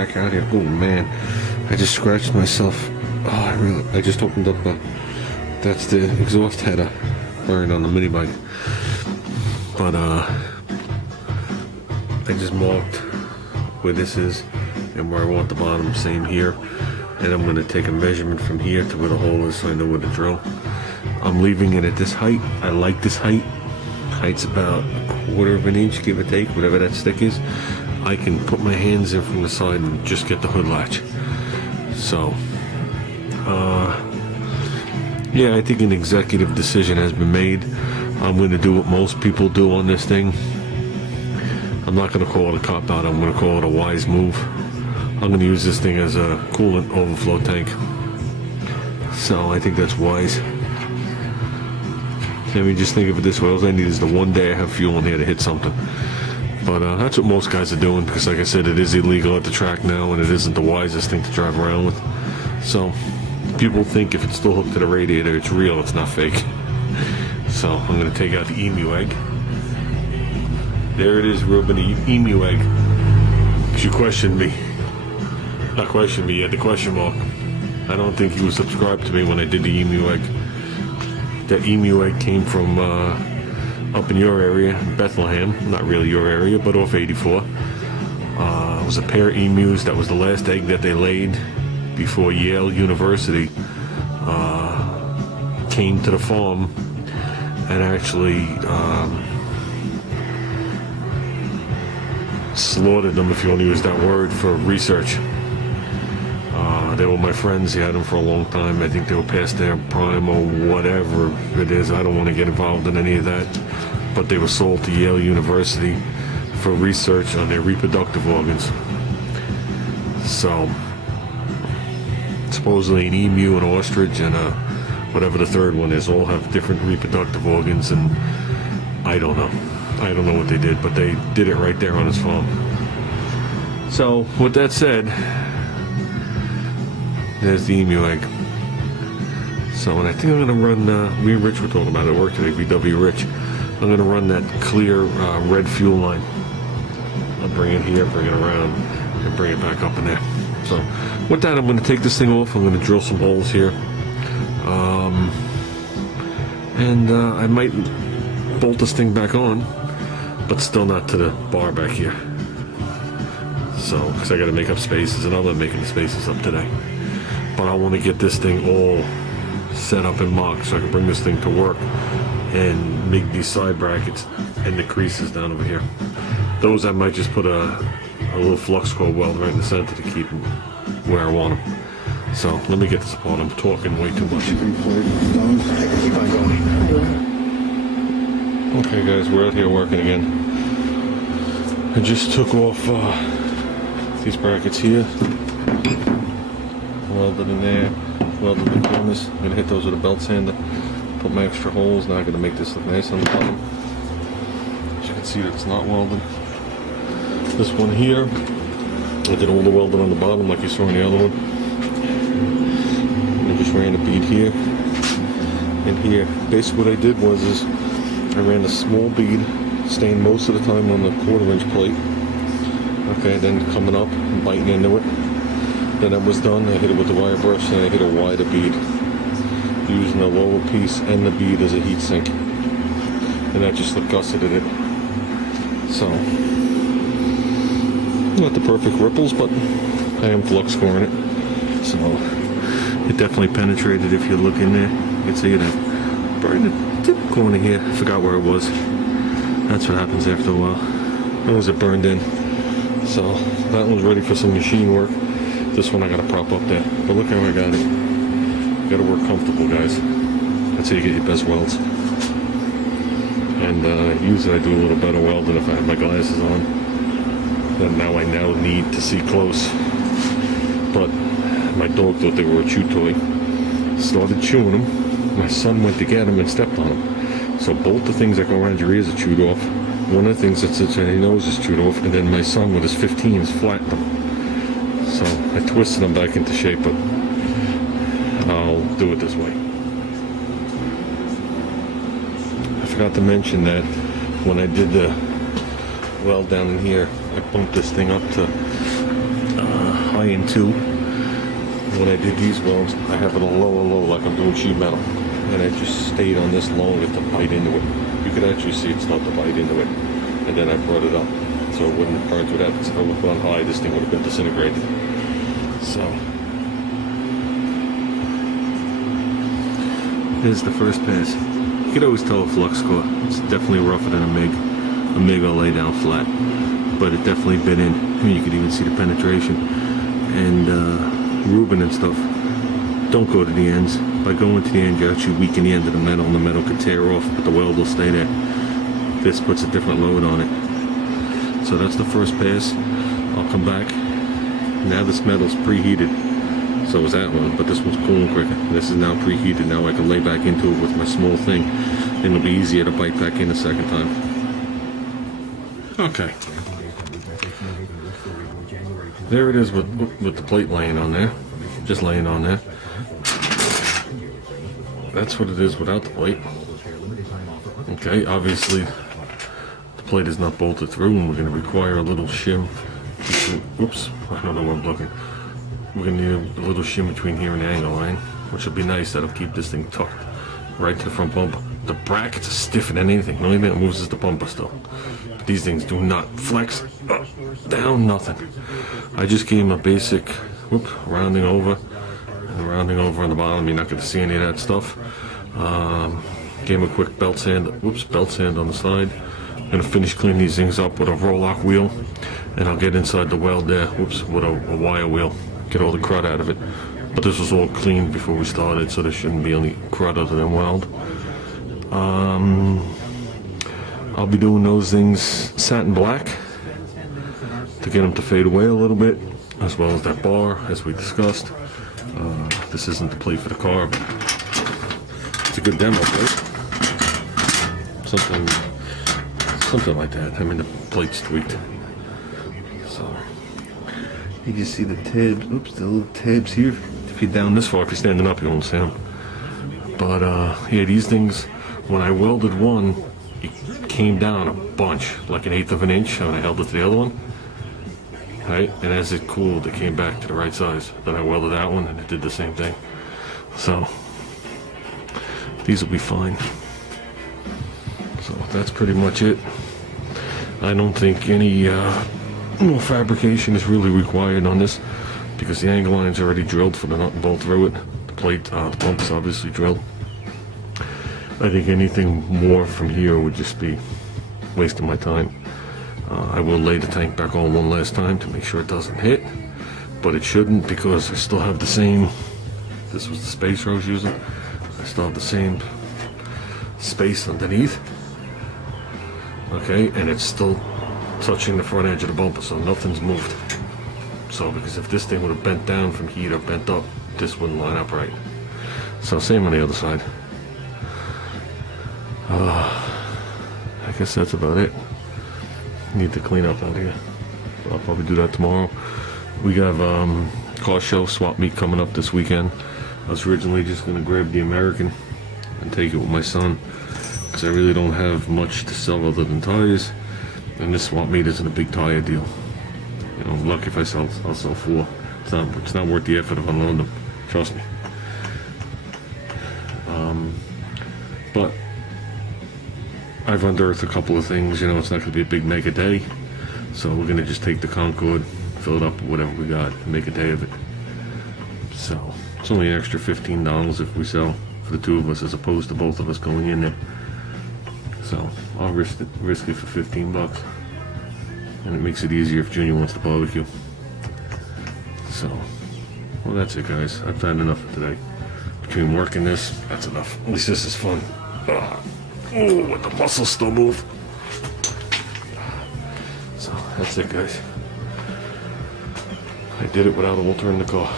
back out here. Oh man, I just scratched myself. Oh, I just opened up that's the exhaust header burned on the mini bike. But I just marked where this is and where I want the bottom, same here. And I'm going to take a measurement from here to where the hole is so I know where to drill. I'm leaving it at this height. I like this height. Height's about 1/4 of an inch, give or take, whatever that stick is. I can put my hands in from the side and just get the hood latch. So, yeah, I think an executive decision has been made. I'm going to do what most people do on this thing. I'm not going to call it a cop-out. I'm going to call it a wise move. I'm going to use this thing as a coolant overflow tank. So I think that's wise. I mean, just think of it this way. All I need is the one day I have fuel in here to hit something. But that's what most guys are doing, because like I said, it is illegal at the track now, and it isn't the wisest thing to drive around with. So people think if it's still hooked to the radiator, it's real, it's not fake. So I'm going to take out the emu egg. There it is, Ruben, the emu egg. Because you questioned me. Not questioned me, you had the question mark. I don't think you were subscribed to me when I did the emu egg. That emu egg came from up in your area, Bethlehem. Not really your area, but off 84. It was a pair of emus. That was the last egg that they laid before Yale University came to the farm and actually slaughtered them, if you want to use that word, for research. They were my friends. They had them for a long time. I think they were past their prime or whatever it is. I don't want to get involved in any of that. But they were sold to Yale University for research on their reproductive organs. So, supposedly an emu, an ostrich, and whatever the third one is, all have different reproductive organs, and I don't know. I don't know what they did, but they did it right there on his farm. So, with that said, there's the emu egg. So, and I think I'm going to run, me and Rich were talking about it at work today, VW Rich. I'm going to run that clear red fuel line. I'll bring it here, bring it around, and bring it back up in there. So, with that, I'm going to take this thing off. I'm going to drill some holes here. And I might bolt this thing back on, but still not to the bar back here. So, because I got to make up spaces, and I'm not making the spaces up today. But I want to get this thing all set up and mocked so I can bring this thing to work and make these side brackets and the creases down over here. Those I might just put a little flux core weld right in the center to keep them where I want them. So let me get this apart. I'm talking way too much. Okay guys, we're out here working again. I just took off these brackets here. Welded in there, welded the corners. I'm going to hit those with a belt sander. Put my extra holes. Now I'm going to make this look nice on the bottom. As you can see, it's not welded. This one here, I did all the welding on the bottom like you saw in the other one. And I just ran a bead here and here. Basically what I did was I ran a small bead, staying most of the time on the 1/4 inch plate. Okay, then coming up and biting into it. Then that was done, I hit it with the wire brush and I hit a wider bead, using the lower piece and the bead as a heat sink. And that just gusseted it. So, not the perfect ripples, but I am flux coring it. So, it definitely penetrated. If you look in there, you can see it. I burned the tip corner here. I forgot where it was. That's what happens after a while. As was it burned in. So, that one's ready for some machine work. This one I gotta prop up there. But look how I got it. You gotta work comfortable, guys. That's how you get your best welds. And usually I do a little better welding if I have my glasses on. And now I need to see close. But my dog thought they were a chew toy. Started chewing them. My son went to get them and stepped on them. So both the things that go around your ears are chewed off. One of the things that sits on your nose is chewed off. And then my son with his 15s flattened them. So I twisted them back into shape, but I'll do it this way. I forgot to mention that when I did the weld down in here, I bumped this thing up to high and 2. When I did these welds, I have it on low and low like I'm doing sheet metal. And I just stayed on this longer to bite into it. You could actually see it start to bite into it. And then I brought it up so it wouldn't burn through that. Because if I would have gone high, this thing would have been disintegrated. So, here's the first pass. You could always tell a flux core. It's definitely rougher than a MIG. A MIG will lay down flat. But it definitely bit in. I mean, you could even see the penetration. And Rubin and stuff, don't go to the ends. By going to the end, you actually weaken the end of the metal, and the metal could tear off, but the weld will stay there. This puts a different load on it. So that's the first pass. I'll come back. Now this metal's preheated. So is that one, but this one's cooling quicker. This is now preheated. Now I can lay back into it with my small thing, and it'll be easier to bite back in the second time. Okay. There it is with the plate laying on there. Just laying on there. That's what it is without the plate. Okay, obviously the plate is not bolted through, and we're going to require a little shim. Oops, I don't know where I'm looking. We're going to need a little shim between here and the angle line, which will be nice. That'll keep this thing tucked right to the front bumper. The brackets are stiffer than anything. The only thing that moves is the bumper still. These things do not flex up, down, nothing. I just gave them a basic rounding over, and rounding over on the bottom. You're not going to see any of that stuff. Gave them a quick belt sand. Belt sand on the side. I'm going to finish cleaning these things up with a roll-lock wheel, and I'll get inside the weld there. With a wire wheel. Get all the crud out of it. But this was all cleaned before we started, so there shouldn't be any crud other than weld. I'll be doing those things satin black to get them to fade away a little bit, as well as that bar, as we discussed. This isn't the plate for the car, but it's a good demo plate. Something like that. I mean, the plate's tweaked. So, you can see the tabs. The little tabs here. If you're down this far, if you're standing up, you won't see them. But, yeah, these things, when I welded one, it came down a bunch, like 1/8 of an inch, and I held it to the other one. Right? And as it cooled, it came back to the right size. Then I welded that one, and it did the same thing. So, these will be fine. So, that's pretty much it. I don't think any more fabrication is really required on this, because the angle line's already drilled for the nut and bolt through it. The plate, the pump is obviously drilled. I think anything more from here would just be wasting my time. I will lay the tank back on one last time to make sure it doesn't hit, but it shouldn't, because I still have the same, this was the spacer I was using, I still have the same space underneath, okay, and it's still touching the front edge of the bumper, so nothing's moved. So, because if this thing would have bent down from here or bent up, this wouldn't line up right. So same on the other side. I guess that's about it. Need to clean up out here. I'll probably do that tomorrow. We have car show swap meet coming up this weekend. I was originally just going to grab the American and take it with my son, because I really don't have much to sell other than tires, and this swap meet isn't a big tire deal. You know, I'm lucky if I'll sell 4. It's not worth the effort of unloading them. Trust me. But I've unearthed a couple of things. You know, it's not going to be a big mega day, so we're going to just take the Concorde, fill it up with whatever we got, and make a day of it. So it's only an extra $15 if we sell for the 2 of us, as opposed to both of us going in there. So I'll risk it for $15, and it makes it easier if Junior wants to barbecue. So, well, that's it, guys. I've had enough for today. Between working this, that's enough. At least this is fun. Oh, the muscles still move. So that's it, guys. I did it without a Walter in the car.